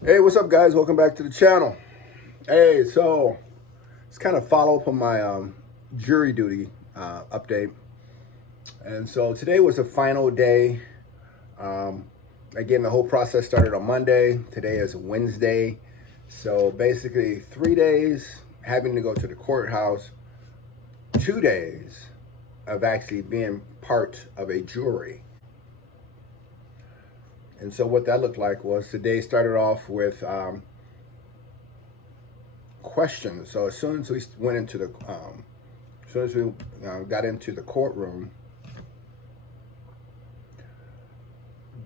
Hey, what's up, guys? Welcome back to the channel. Hey, so it's kind of follow up on my jury duty update. And so today was the final day. Um, Again, the whole process started on Monday. Today is Wednesday. So basically 3 days having to go to the courthouse, 2 days of actually being part of a jury. And so what that looked like was the day started off with questions. So as soon as we went into the, as soon as we got into the courtroom,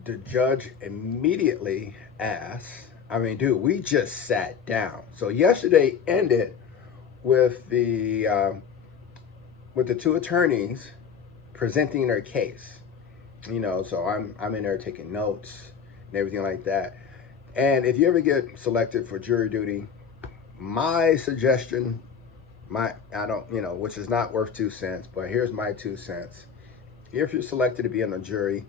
the judge immediately asked, I mean, dude, we just sat down. So yesterday ended with the two attorneys presenting their case. You know, so I'm in there taking notes and everything like that. And if you ever get selected for jury duty, my suggestion, I don't, you know, which is not worth 2 cents, but here's my 2 cents. If you're selected to be on a jury,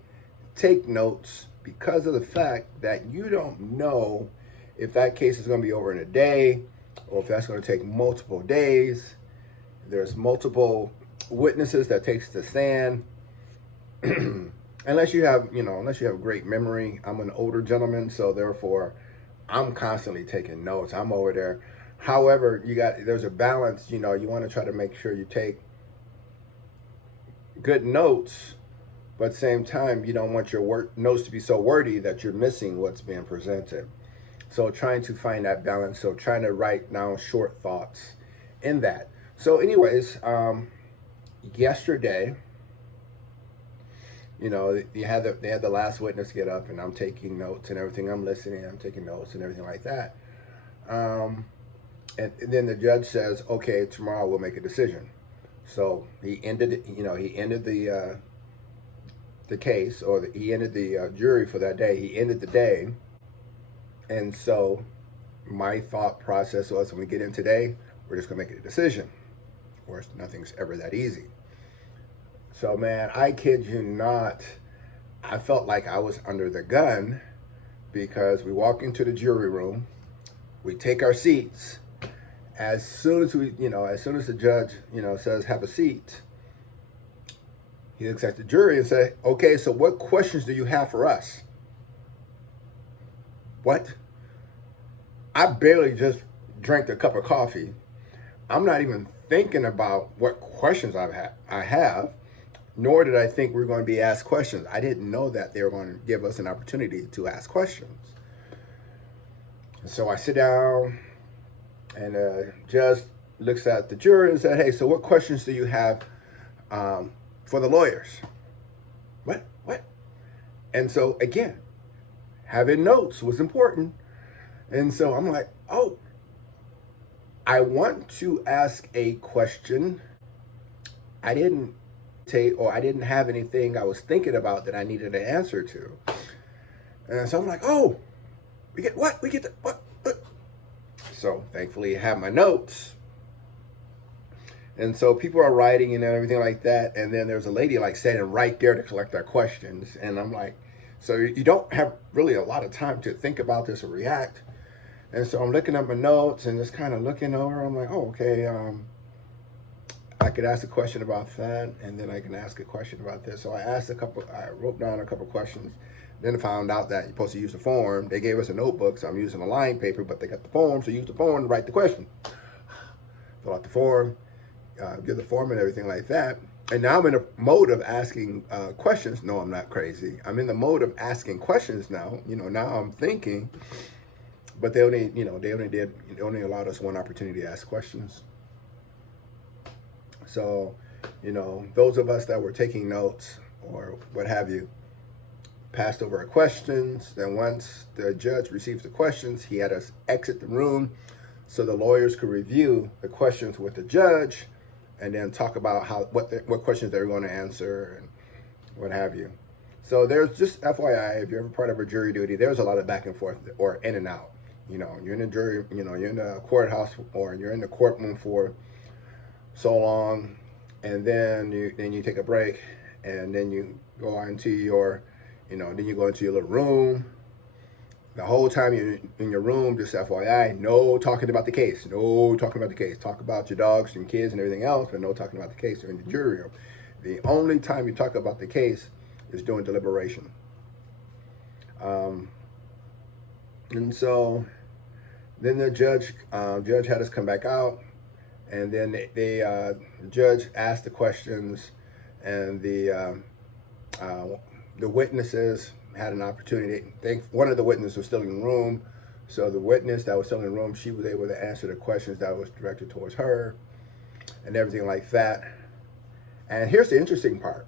take notes, because of the fact that you don't know if that case is going to be over in a day or if that's going to take multiple days. There's multiple witnesses that takes the stand. Unless you have, unless you have great memory. I'm an older gentleman, so therefore I'm constantly taking notes. I'm over there. However, there's a balance. You want to try to make sure you take good notes, but at the same time, you don't want your notes to be so wordy that you're missing what's being presented. So trying to find that balance. So trying to write down short thoughts in that. So anyways, yesterday, they had the last witness get up, and I'm taking notes and everything. I'm listening, I'm taking notes and everything like that. And then the judge says, okay, tomorrow we'll make a decision. So he ended it, he ended the case, or he ended the jury for that day. He ended the day. And so my thought process was, when we get in today, we're just gonna make a decision. Of course, nothing's ever that easy. So man, I kid you not, I felt like I was under the gun, because we walk into the jury room, we take our seats. As soon as the judge, says have a seat, he looks at the jury and says, okay, so what questions do you have for us? What? I barely just drank a cup of coffee. I'm not even thinking about what questions I have, nor did I think we were going to be asked questions. I didn't know that they were going to give us an opportunity to ask questions. So I sit down, and the judge looks at the jury and said, hey, so what questions do you have for the lawyers? What? And so again, having notes was important. And so I'm like, oh, I want to ask a question. I didn't have anything I was thinking about that I needed an answer to. And so I'm like, oh, we get what? We get the what? So thankfully I have my notes. And so people are writing and everything like that. And then there's a lady like standing right there to collect our questions. And I'm like, so you don't have really a lot of time to think about this or react. And so I'm looking at my notes and just kind of looking over. I'm like, oh, okay. I could ask a question about that, and then I can ask a question about this. So I wrote down a couple questions. Then I found out that you're supposed to use the form. They gave us a notebook, so I'm using a line paper, but they got the form, so use the form to write the question. Fill out the form, give the form and everything like that. And now I'm in a mode of asking questions. No, I'm not crazy. I'm in the mode of asking questions now. Now I'm thinking, but they only allowed us one opportunity to ask questions. So, those of us that were taking notes or what have you, passed over our questions. Then once the judge received the questions, he had us exit the room so the lawyers could review the questions with the judge, and then talk about what questions they were going to answer and what have you. So there's, just FYI, if you're ever part of a jury duty, there's a lot of back and forth or in and out. You're in the jury, you're in the courthouse, or you're in the courtroom for so long, and then you take a break, and then you go into your, then you go into your little room. The whole time you're in your room, just FYI, no talking about the case. No talking about the case. Talk about your dogs and kids and everything else, but no talking about the case. You're in the jury room. The only time you talk about the case is during deliberation. And so then the judge had us come back out, and then the judge asked the questions, and the witnesses had an opportunity. One of the witnesses was still in the room, so the witness that was still in the room, she was able to answer the questions that was directed towards her, and everything like that. And here's the interesting part.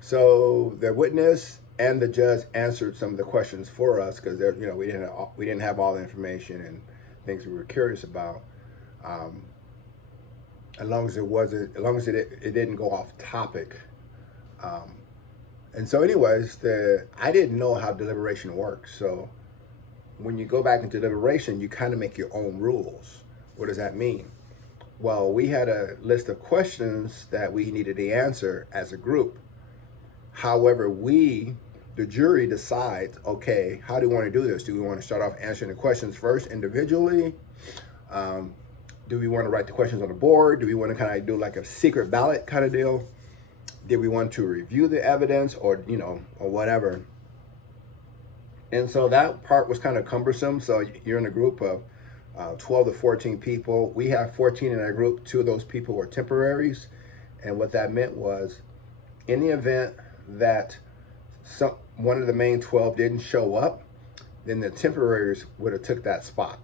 So the witness and the judge answered some of the questions for us because we didn't have all the information and things we were curious about. As long as it didn't go off topic. And so anyways, I didn't know how deliberation works. So when you go back into deliberation, you kind of make your own rules. What does that mean? Well, we had a list of questions that we needed to answer as a group. However, the jury decides, okay, how do we want to do this? Do we want to start off answering the questions first individually? Do we want to write the questions on the board? Do we want to kind of do like a secret ballot kind of deal? Did we want to review the evidence or whatever? And so that part was kind of cumbersome. So you're in a group of 12 to 14 people. We have 14 in our group. 2 of those people were temporaries. And what that meant was, in the event that one of the main 12 didn't show up, then the temporaries would have took that spot.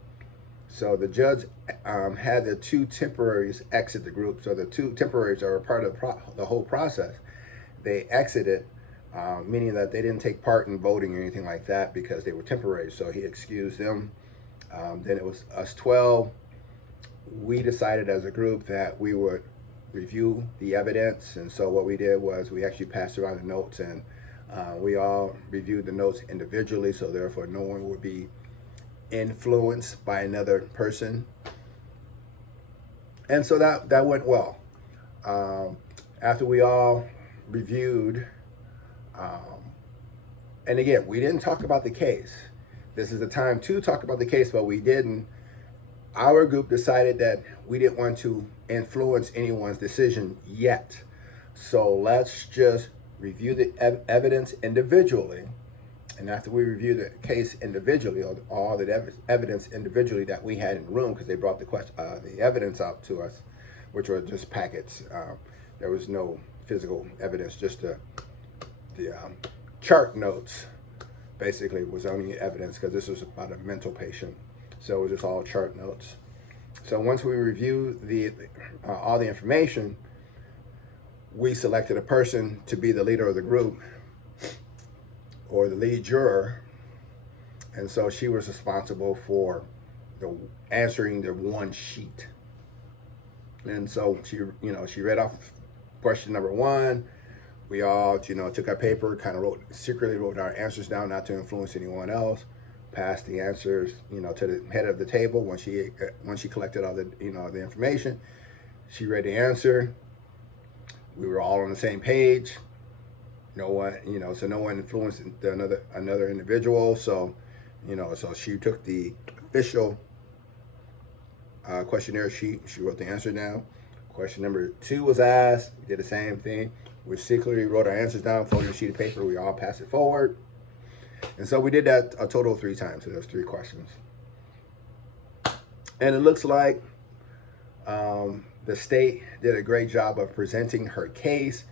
So the judge had the 2 temporaries exit the group. So the 2 temporaries are a part of the whole process. They exited, meaning that they didn't take part in voting or anything like that because they were temporaries. So he excused them. Then it was us 12. We decided as a group that we would review the evidence. And so what we did was we actually passed around the notes, and we all reviewed the notes individually. So therefore no one would be influenced by another person. And so that went well. After we all reviewed, and again, we didn't talk about the case. This is the time to talk about the case, but we didn't. Our group decided that we didn't want to influence anyone's decision yet. So let's just review the evidence individually. And after we reviewed the case individually, all the evidence individually that we had in the room, because they brought the evidence out to us, which were just packets. There was no physical evidence, just the chart notes, basically, was only evidence, because this was about a mental patient. So it was just all chart notes. So once we reviewed all the information, we selected a person to be the leader of the group, or the lead juror, and so she was responsible for answering the one sheet. And so she read off question number 1. We all, took our paper, kind of secretly wrote our answers down, not to influence anyone else. Passed the answers, to the head of the table. Once she collected all the, the information, she read the answer. We were all on the same page. No one, so no one influenced another individual. So, so she took the official questionnaire sheet. She wrote the answer down. Question number 2 was asked. We did the same thing. We secretly wrote our answers down, folded a sheet of paper. We all passed it forward. And so we did that a total of 3 times. So there's 3 questions. And it looks like the state did a great job of presenting her case,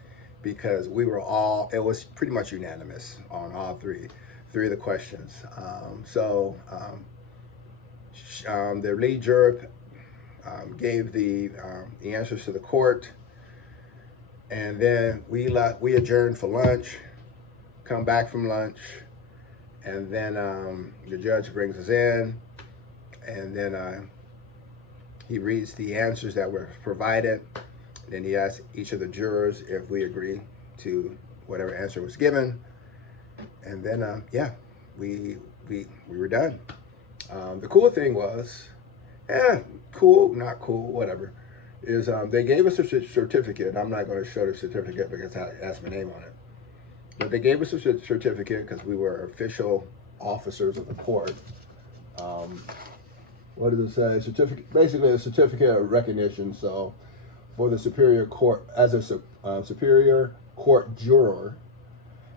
because it was pretty much unanimous on all three of the questions. The lead juror gave the answers to the court, and then we adjourned for lunch, come back from lunch, and then the judge brings us in, and then he reads the answers that were provided. Then he asked each of the jurors if we agree to whatever answer was given. And then, we were done. The cool thing was, cool, not cool, whatever, is they gave us a certificate. I'm not going to show the certificate because I asked my name on it. But they gave us a certificate because we were official officers of the court. What does it say? Certificate, basically a certificate of recognition. So for the superior court, as a superior court juror.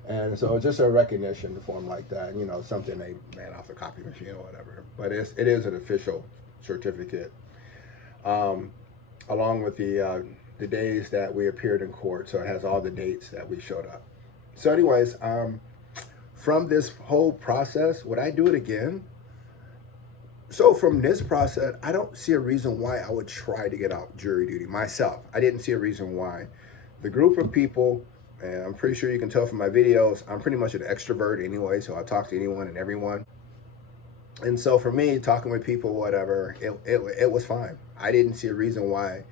And so it's just a recognition form like that, you know, something they ran off the copy machine or whatever. But it is an official certificate, along with the days that we appeared in court. So it has all the dates that we showed up. So anyways, from this whole process, would I do it again? So from this process, I don't see a reason why I would try to get out jury duty myself. I didn't see a reason why. The group of people, and I'm pretty sure you can tell from my videos, I'm pretty much an extrovert anyway, so I talk to anyone and everyone. And so for me, talking with people, whatever, it was fine. I didn't see a reason why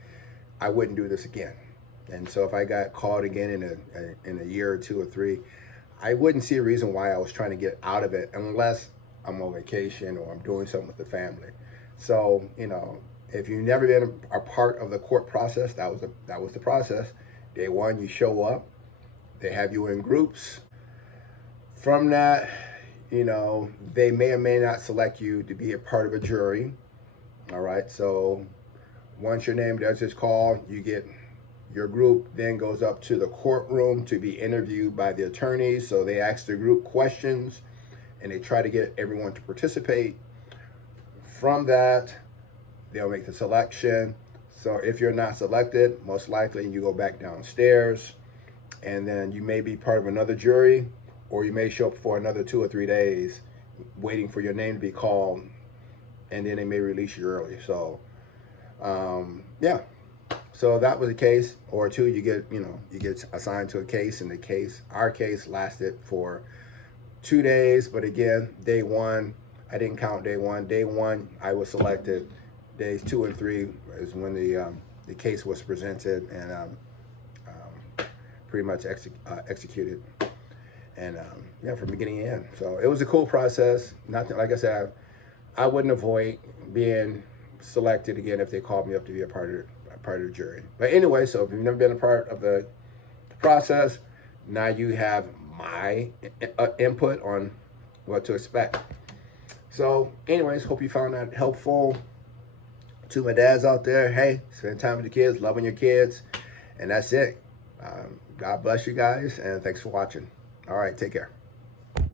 I wouldn't do this again. And so if I got called again in a year or 2 or 3, I wouldn't see a reason why I was trying to get out of it unless I'm on vacation or I'm doing something with the family. So, you know, if you've never been a part of the court process, that was the process. Day one, you show up. They have you in groups. From that, you know, they may or may not select you to be a part of a jury. All right, so once your name is called, you get your group then goes up to the courtroom to be interviewed by the attorneys. So they ask the group questions and they try to get everyone to participate. From that, they'll make the selection. So if you're not selected, most likely you go back downstairs, and then you may be part of another jury, or you may show up for another 2 or 3 days waiting for your name to be called, and then they may release you early. So yeah, so that was the case. Or 2, you get assigned to a case, and our case lasted for 2 days. But again, day 1, I didn't count day 1. Day 1, I was selected. Days 2 and 3 is when the case was presented and pretty much executed. And yeah, from beginning to end. So it was a cool process. Nothing, like I said, I wouldn't avoid being selected again if they called me up to be a part of the jury. But anyway, so if you've never been a part of the process, now you have my input on what to expect. So anyways, hope you found that helpful. To my dads out there, hey, spend time with your kids, loving your kids, and that's it. God bless you guys, and thanks for watching. All right, take care.